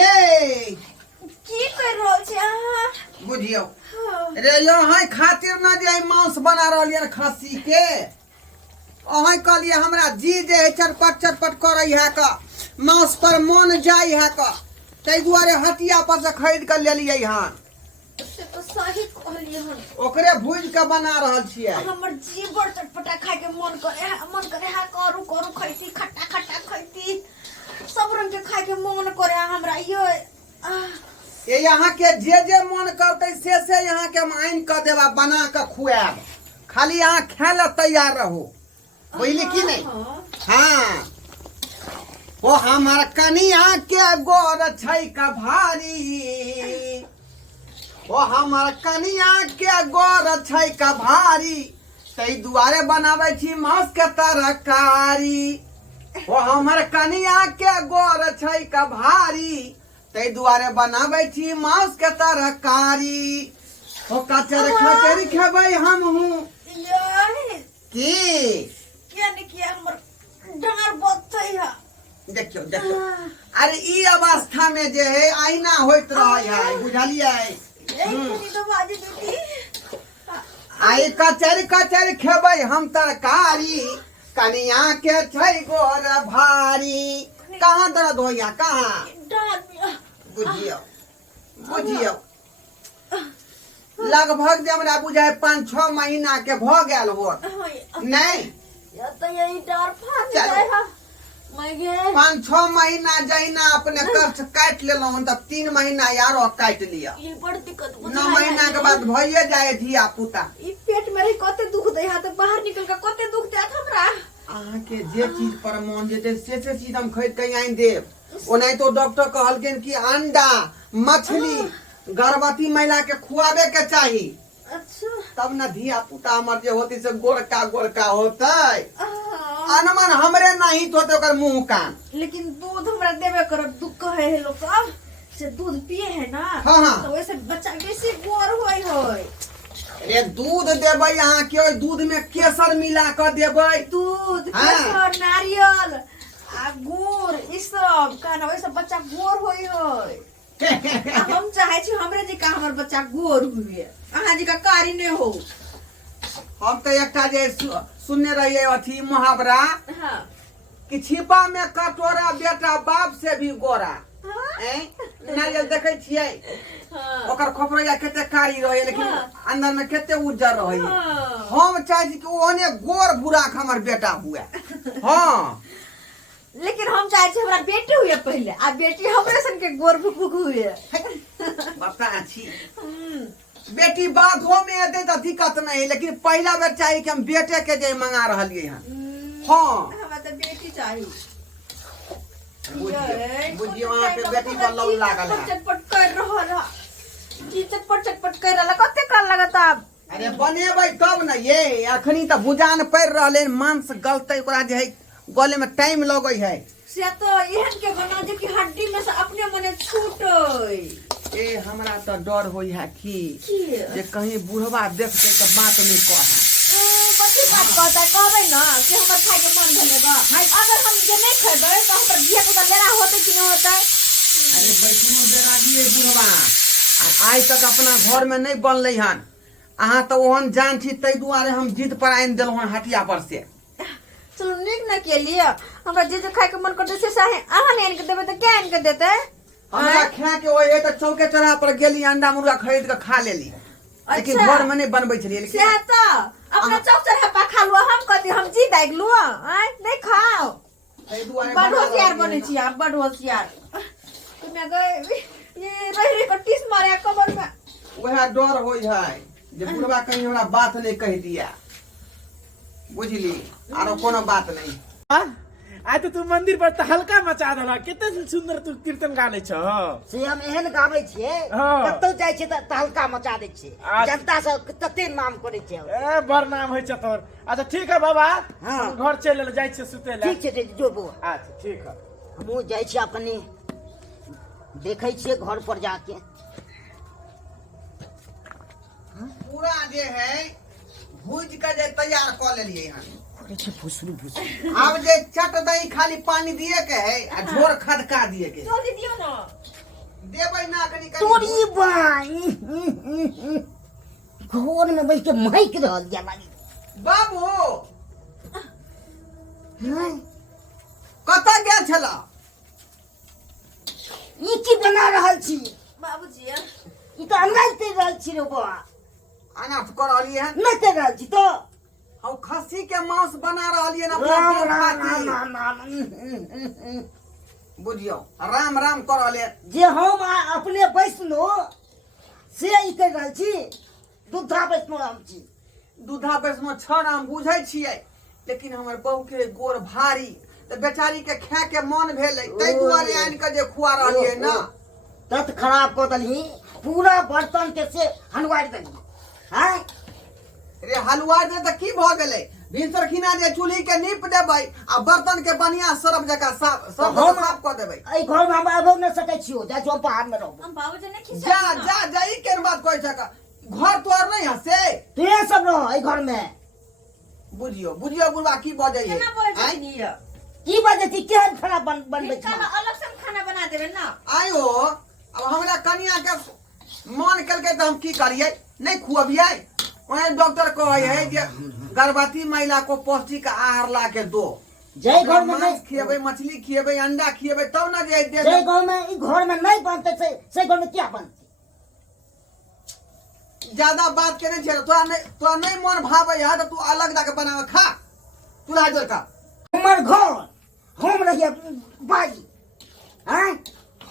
ये की कर रहल छी अहाँ? बुझियो रे यो हाय खातिर ना जे मांस बना रहलिए खस्सी के अहाँ कहलिए हमरा जी जे चटपट चटपट करे है का मांस पर मन जाय है का तै दुआरे हटिया पर से खरीद कर लेलिए हन से तो सही कहलिए हन। ओकरे भूज के बना रहल छियै। हमर जी बड़ चटपटा खाए के मन करे है करू करू खैती खट्टा खट्टा खैती सब रंग के खाए के मन करे हमरा यो ये यहाँ के जे मन करते से यहाँ के हम आइन कर देबा बना के खुआब खाली यहाँ खाए ला तैयार रहो बुझली की नहीं। हाँ वो हमार कनिया के गोर छै का भारी वो हमार कनिया के गोर छै का भारी तै दुआरे बनावे छी मांस के तरकारी वो हमार कनिया के गोर छै का भारी तै दुआरे बनावे छी मांस के तरकारी ओ कचर खचर खेबै हम हूँ की हमर डार बत्तै है। देखियो देखियो अरे ई अवस्था में जे है आईना होइत रहे है बुझलिए आई कचर कचर खेबै हम तरकारी कनिया के छै गोर भारी कहाँ दर्द होइया कहाँ बुझियो बुझियो लगभग जे हमरा बुझाय 5-6 महीना के भ गेल हो नहीं यही डर फाट जाए है। 5-6 महीना जहिना अपने कर्ज काट लेलो तब 3 महीना यारो काट लिया ये बड़ दिक्कत 9 महीना के बाद भइए जाए धिया पुता ई पेट में रही कते दुख दे हाथ बाहर निकल के कते दुख देत हमरा। अहाँ के जे चीज पर मन जेते से चीज हम खरीद के आइन देब ओनाही तो डॉक्टर कहलकिन कि अंडा मछली गर्भवती महिला के खुआबे के चाहिए। अच्छा तब न धिया पुता हमर जे होती से गोरका गोरका होतै अनुमान हमरे नहीं तो ओकर मुंह कान लेकिन दूध हमरा देबे कर दुख कहे है लोग सब से दूध पिए है ना। हाँ। तो वैसे बच्चा बेसी गोर होय होय। अरे दूध देबै अहाँ के दूध में केसर मिला कर देबै दूध हाँ। केसर नारियल आ गुड़ ई सब खाना वैसे बच्चा गोर होय होय। हम चाहे छी हमरे जी का हमर बच्चा गोर हुए अहाँ जी का कारी ने हो। हम तो एकटा जे सुनने रहिए अथी मुहावरा हाँ। कि छिपा में कटोरा बेटा बाप से भी गोरा हाँ। नारियल देखे छियै हाँ। ओकर खोपड़िया केते कारी रहे लेकिन हाँ। अंदर में केते उज्जर रहे हाँ। हम चाहे छी कि ओने गोर बुराक हमर बेटा हुए। हाँ लेकिन हम चाहे छी हमरा बेटी हुए पहले आ बेटी हमरे सन के गोर भुक हुए। बता छी बेटी बाघों में दे तो दिक्कत नहीं लेकिन पहला बार चाहिए कि हम बेटे के जे मंगा रहलिए हन। हाँ हमरा तो बेटी चाहिए। बुझियो वहां पे बेटी पर लौ लागल है चटपट कर रहल है जी चटपट कर रहल कते काल लगत अब। अरे बनेबै तब न ये अखनी त बुजान पड़ रहले मांस गलते ओकरा जे है गले में टाइम लगे है से तो एहन के बना जे कि हड्डी में से अपने मने छूटै। ए हमरा तो डर होई है कि की जे कहीं बुढ़वा देखते तो बात नहीं कह कथी बात कहता कहबै ना कि हमर खाए के मन भेलेगा अगर हम जे नहीं खेबै तो हमर धिया पुता लेरा होतै कि नहीं होतै। अरे बैठू बेरा दिए बुढ़वा आज तक अपना घर में नहीं बनले हन अहाँ तो ओहन जान छी तै दुआरे हम जिद पर आइन देलौ हन हटिया पर से। चलो नीक न के लिए हमरा जे खाए के मन करते से चाहे अहाँ ने आन के देबै त के आन के देतै। हमरा खा के ओए त चौके चढ़ा पर गेली अंडा मुर्गा खरीद के खा लेली लेकिन घर में नहीं बनबै छलिए लेकिन से त अपना चौक चढ़ा पा खा लो हम कहती हम जी दाग लो नहीं खाओ तै दुआरे बड़ होशियार बने छी आप बड़ होशियार तुम गए ये रही को टीस मारे कबर में वह डर होई है जे बुढ़वा कहीं हमरा बात नहीं कह दिया बुझली आरो कोनो बात नहीं। आज तो तू मंदिर पर तो हल्का मचा देला कितने सुंदर तू कीर्तन गाले छ से हम एहन गाबै छियै हाँ। कतौ जाइ छियै त हल्का मचा दै छियै अच्छा। जनता सब तते नाम करै छै। ए बड़ नाम होय छ तोर। अच्छा ठीक है बाबा हाँ। हम घर चल ले जाय छ सुते ले। ठीक छै जो बो अच्छा ठीक है हमहूँ जाइ छियै अपने देखै छियै घर पर जाके पूरा जे है भूज के जे तैयार कर लेलिए हन फुसरू फुसरू अब जे चट दही खाली पानी दिए के है आ झोर खदका दिए के जल्दी दियो ना देबै ना कनी तोरी बाई घर में बैठ के महक रहल जा लागी बाबू हाय कतऽ गेल छला ई की बना रहल छी बाबूजी ई तो अंगाई कर रहल छी रे बा अनाथ कर रहलिए हन नहीं कर रहल छी तो हम खस्सी के मांस बना रहलिए ना राम राम राम राम बुझियो राम राम कर रहलिए जे हम अपने बैसनो से ई कर रहल छी दूधा बैसनो हम छी दूधा बैसनो छ नाम बुझै छियै लेकिन हमर बहू के गोर भारी त बेचारी के खाय के मन भेलै तै दुआरे आनि के जे खुआ रहलिए ना तत खराब कर दली पूरा बर्तन के से हनवार दली हां रे हलवा दे त की भ गेलै भिनसर खिना जे चूल्ही के नीप देबै आ बर्तन के बढ़िया सरफ जका सब साफ क देबै एहि घर में हम आबो न सकै छियो जा जो बाहर में रहबो हम बाबूजी ने खिसा जा जा जा ई केन बात कहै छका घर तोर नहीं हसे तू सब रह एहि घर में बुझियो बुझियो बुढ़वा की बजै है केना बोलै छनी य की बजे छी केहन खाना बनबै छी खाना अलग से खाना बना देबे ना आयो अब हमरा कनिया के मन करके तो हम की करिए नहीं खुअबिए वही डॉक्टर कहे है जे गर्भवती महिला को पौष्टिक आहार ला के दो जय घर में नहीं खिएबै मछली खिएबै अंडा खिएबै तब ना जे दे जय घर में ई घर में नहीं बनते से घर में क्या बनते ज्यादा बात के नहीं छे तोरा नहीं मन भावे है तो तू अलग जाके बनावे खा चूल्हा जोर का हमर घर हम रहिए बाजी हैं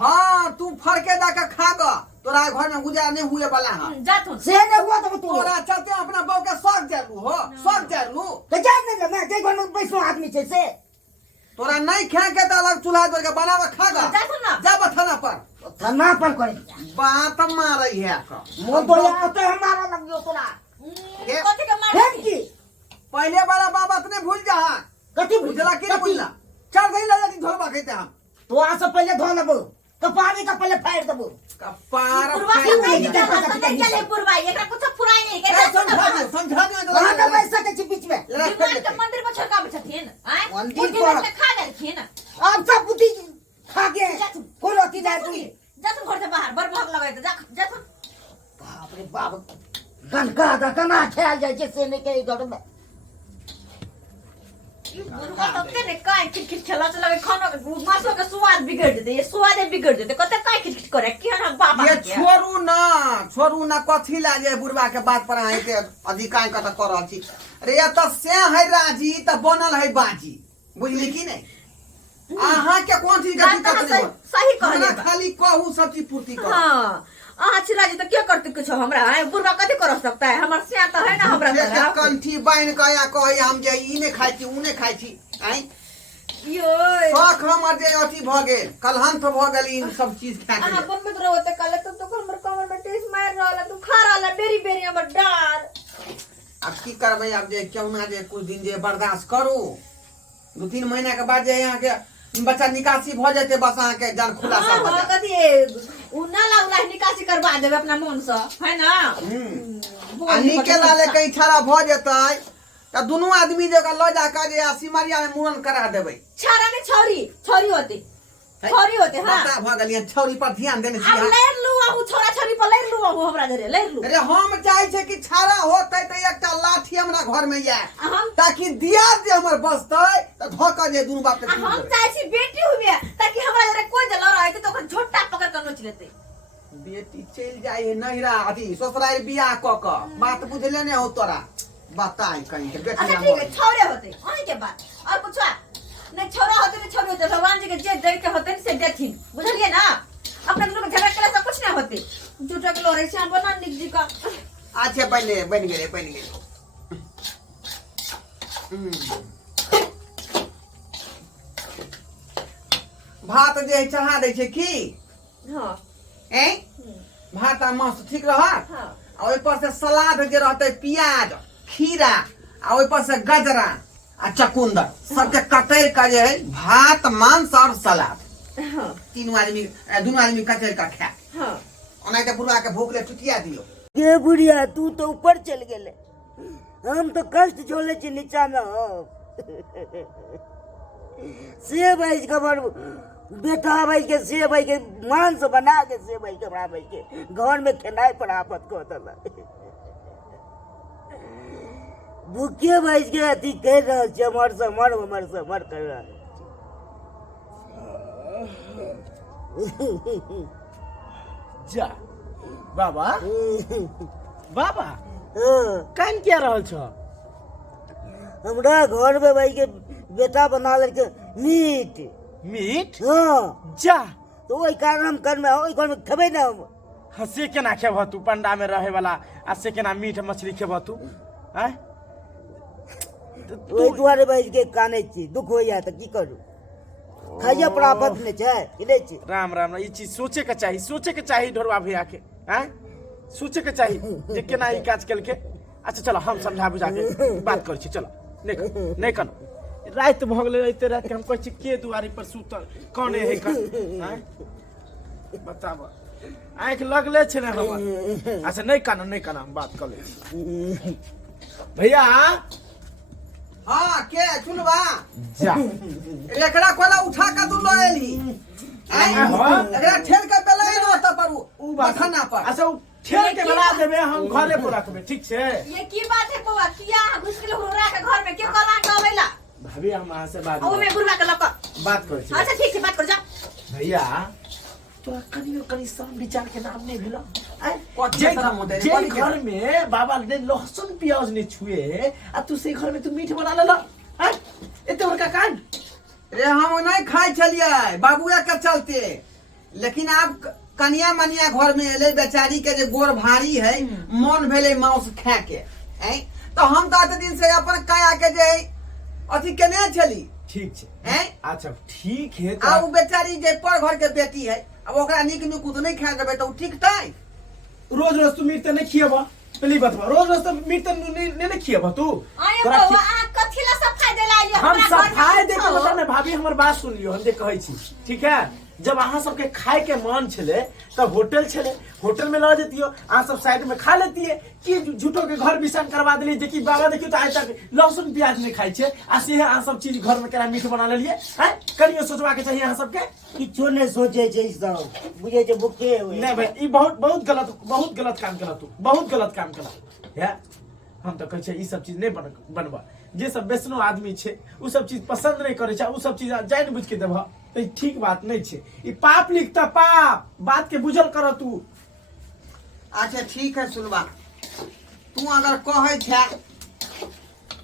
हाँ तू फरके जाके खा ग तोरा घर में गुजारा नहीं हुए वाला है जा तू से नहीं हुआ तो तू तोरा चलते अपना बहू के शौक जलू हो शौक जलू तो जा नहीं मैं जय घर में बैसो आदमी छे से तोरा नहीं खाए के तो अलग चूल्हा जोर के बनावे खा ग जा तू ना जा थाना पर थाना पर करे बात मारई है का मोर तो या तो हमारा लगियो तोरा कथि के मार फेंक की पहले वाला बात नहीं भूल जा कथि बुझला कि नहीं बुझला चल गई लगा दी धोलबा कहते हम तो आ से पहले धो लेबो कपारी का पहले फाड़ देबो कपार पुरवा के नहीं चले पुरवा एकरा कुछ फुराई नहीं के समझा कहां पे बैठ सके छी बीच में भगवान के मंदिर पर छका छथिन आय मंदिर पर पर खा लेलखिन अब सब बुद्धि खा के कोन होती जा जाए तू तू जा तू घर से बाहर बर भाग लगाए जा जा तू बाप रे बाप गनका दा कना खेल जाए छै से नहीं के घर में गुरुवा तो तेरे काय खिट खेला चला खाना मासो का स्वाद बिगड़ देते ये स्वाद बिगड़ देते कते काय खिट करे केहन हम बाबा ये छोरू ना कथी लागे बुढ़वा के बात पर आए के अधिकार कत कर रहल छी अरे या त से है राजी त बनल है बाजी बुझली की नहीं आहा के कोन चीज के दिक्कत नहीं सही कहले हमरा खाली कहू सब चीज पूर्ति कर हां आहा चिराजी तो क्या करते कुछ हमरा है बुढ़वा कथि कर सकता है हमर से तो है ना हमरा जे कंठी बाइन के या कहे हम जे ई ने खाइ छी उ ने खाइ छी आई यो शौक हमर जे अथी भ गेल कलहंत भ गेल इन सब चीज खा आहा के बनबत रहते कल तो हमर कमर में टेस मार रहला तू खा रहला बेरी बेरी हमर डार अब की करबै अब जे केहुना जे कुछ दिन जे बर्दाश्त करू 2-3 महीना के बाद जे यहाँ के बच्चा निकासी भ जाते बस अहाँ के जान खुलासा भ जात कथि उ नाला उला निकासी करवा देबे अपना मन से है ना आ निकेला ले कहीं छाड़ा भ जेतै त दुनू आदमी जगह ल जा के जे सिमरिया में मूड़न करा देबै छाड़ा ने छोरी होती छोरी होते हां बता भ गेलिए छौरी पर ध्यान देने छी अब लेर लू आहू छोरा छोरी पर लेर लू आहू हमरा धरे लेर लू अरे हम चाहे छै कि छाड़ा होतै त एकटा लाठी हमरा घर में या हम ताकि दिया जे हमर बसतै त धोक जे दुनू बाप के हम चाहे छी बेटी हुए ताकि हमरा धरे कोई जला रहते तो ओकर झोटा पकड़ कर नोच लेते बेटी चल जाए है नहिरा अथी ससुराल बियाह क क बात बुझले ने हो तोरा बताई कहीं के बेटी अच्छा ठीक है छोरे होते ओही के बात और कुछ नहीं छोरा होते नहीं छोरी होते भगवान जी के जे दे के होते से देथिन बुझलिए ना अपना दोनों में झगड़ा करे से कुछ ना होते झूठा के लोरे श्याम बना निक जी का अच्छा बन गेले भात जे चढ़ा दै छै की हां ए भात आ मस्त ठीक रहत हां आ ओइ पर से सलाद जे रहते प्याज खीरा आ ओइ पर से गजरा आ चकुंदर सबके कतैर का जे है भात मांस और सलाद हां तीनों आदमी दोनों आदमी कतैर का खा हां ओनाइते बुढ़वा के भूख ले टुटिया दियो ये बुढ़िया तू तो ऊपर चल गेले हम तो कष्ट झोले छी नीचा में हो से भाई के हमर बेटा भाई के से भाई के मांस बना के से भाई के हमरा भाई के घर में खेनाई पर आफत को दला भूखे भाई के अथी कह रहल छै हमर से मर कर रहल जा बाबा बाबा हाँ, कान क्या रहल छ हमरा घर में भाई के बेटा बना लेके मीट मीट हाँ जा तो वही कारण हम घर में ओई घर में खेबै ना हम हसे केना खेबह तू पंडा में रहे वाला आ से केना मीट मछली खेबह तू हैं ओई दुआरे भाई के कानै छी दुख होइया त की करू खाइया प्रापत ने छै इले छी राम राम ई चीज सोचे के चाही ढोरवा भैया के हैं सोचे के चाही जे केना ई काज केलके अच्छा चलो हम समझा बुझा के बात करै छी चलो नहीं कनो रात भ गेलै एते रात के हम कहै छी के दुआरी पर सुतल कौने है कन हैं बताब आंख लगले छै ने हमर अच्छा नहीं कनो हम बात कर ले भैया हाँ के सुनबा जा एकरा कोला उठा के तू ल एली एकरा ठेल के बेलै न त पर उ बखना पर अच्छा उ ठेल के बना देबे हम घरे पर रखबे ठीक छै ये की बात है बउआ किया घुस गेल हुरा के घर में के कला गवेला भाभी हम अहाँ से बात ओ में बुढ़वा के लक बात करै छी अच्छा ठीक है बात कर जा भैया तो कनी शर्म विचार के नाम नहीं भेलो कथी जे शरम होतै जे घर में बाबा ने लहसुन प्याज नहीं छुए आ तू से घर में तू मीठ बना लेला हैं एते बड़का कान रे हम नहीं खाई छलिए बाबुआ के चलते लेकिन अब कनिया मनिया घर में एले बेचारी के जे गोर भारी है मन भेले मांस खा के हैं तो हम तो दिन से अपन काया के जे अथी केने छली ठीक छै हैं अच्छा ठीक है आ उ बेचारी जे पर घर के बेटी है अब ओकरा निक नुकुत नहीं खा देबे तो उ ठीक तै रोज रोज तू मीट त नहीं खियबा पहली बात रोज रोज तो मीट त नहीं खियबा तू आए बउआ आ कथि ला सफाई देला आइयो हम सफाई दे के बता ने भाभी हमर बात सुन लियो हम जे कहै छी ठीक है जब अहाँ सबके खाए के मन छले तब होटल में ला देतियो अहाँ सब साइड में खा लेतिए कि झूठो के घर बिसन करवा देलिए जे कि बाबा देखियो तो आज तक लहसुन प्याज नहीं खाई छे आ से अहाँ सब चीज घर में केना मीठ बना लेलिए हैं कनियो सोचवा के चाहिए अहाँ सबके किछो ने सोचे छै सब बुझे छै भूखे होय नहीं भाई ई बहुत गलत काम केला तू बहुत गलत काम केला है हम तो कहै छै ई सब चीज नहीं बनबा जे सब वैष्णो आदमी छे उ सब चीज पसंद नहीं करे छै उ सब चीज जान बुझ के देबा तो ठीक बात नहीं छे ई पाप लिखता पाप बात के बुझल कर तू अच्छा ठीक है सुनबा तू अगर कहै छै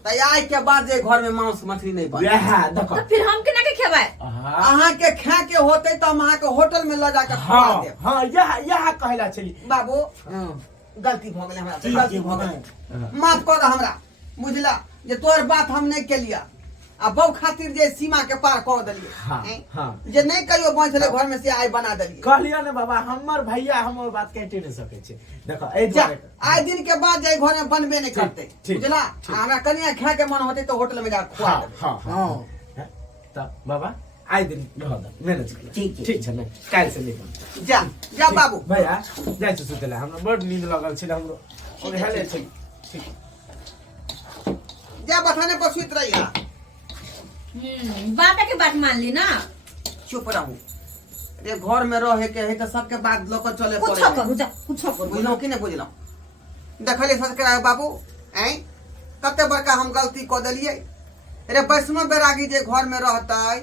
त आइ के बाद जे घर में मांस मछली नहीं बने यह देखो तो फिर हम केना के खेबै अहाँ के खा के होते तो हम अहाँ के होटल में ल जा के खवा हां देब हां यह कहला छली बाबू गलती भ गेलै हमरा से गलती भ गेलै माफ कर हमरा बुझला जे तोर बात हम नहीं केलिया आ बहु खातिर जे सीमा के पार कर देलिए हां जे नहीं कहियो बंचले घर में से आइ बना देलिए कहलियो ने बाबा हमर भैया हमर बात कहते नहीं सके छे देखो ए जा आइ दिन के बाद जे घर में बनबे नहीं करते ठीक, बुझला हमरा कनिया खा के मन होते तो होटल में जा के खवा देब हां त बाबा आइ दिन रह द मैनेज कर ठीक छै ने काल से नहीं जा बाबू भैया जाइ छै सुतेला हमरा बड नींद लागल छै हमरो और हेले छै ठीक जा बथाने पर सुत रहिया बाबा के बात मान ली ना चुप रहू रे घर में रहे के है तो सबके बात लोक चले कुछ पड़े करू जा कुछ करू बुझलो कि नहीं बुझलो देखलिए ससुरा बाबू हैं कते बड़का हम गलती क देलिए रे वैष्णव बैरागी जे घर में रहते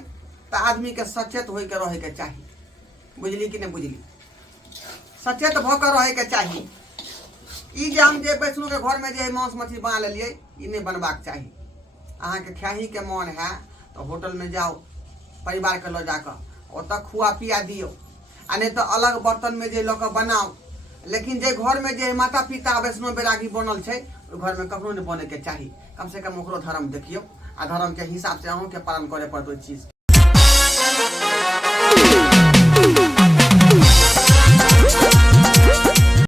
तो आदमी के सचेत होय के रहे के चाहिए बुझली कि नहीं बुझली सचेत भ के रहे के चाहिए ई जे हम जे वैष्णव के घर में जे मांस मछली बना लेलिए ई नहीं बनबाक चाहिए अहाँ के खाही के मन है तो होटल में जाओ परिवार के लो जाकर ओतऽ खुआ पिया दियो आ नहीं तो अलग बर्तन में जे लोग बनाओ लेकिन जे घर में जे माता पिता वैष्णव बैरागी बनल छै ओ घर में कखनो नहीं बने के चाहिए कम से कम ओकरो धर्म देखियो आ धर्म के हिसाब से अहूँ के पालन करे पड़त ओइ चीज के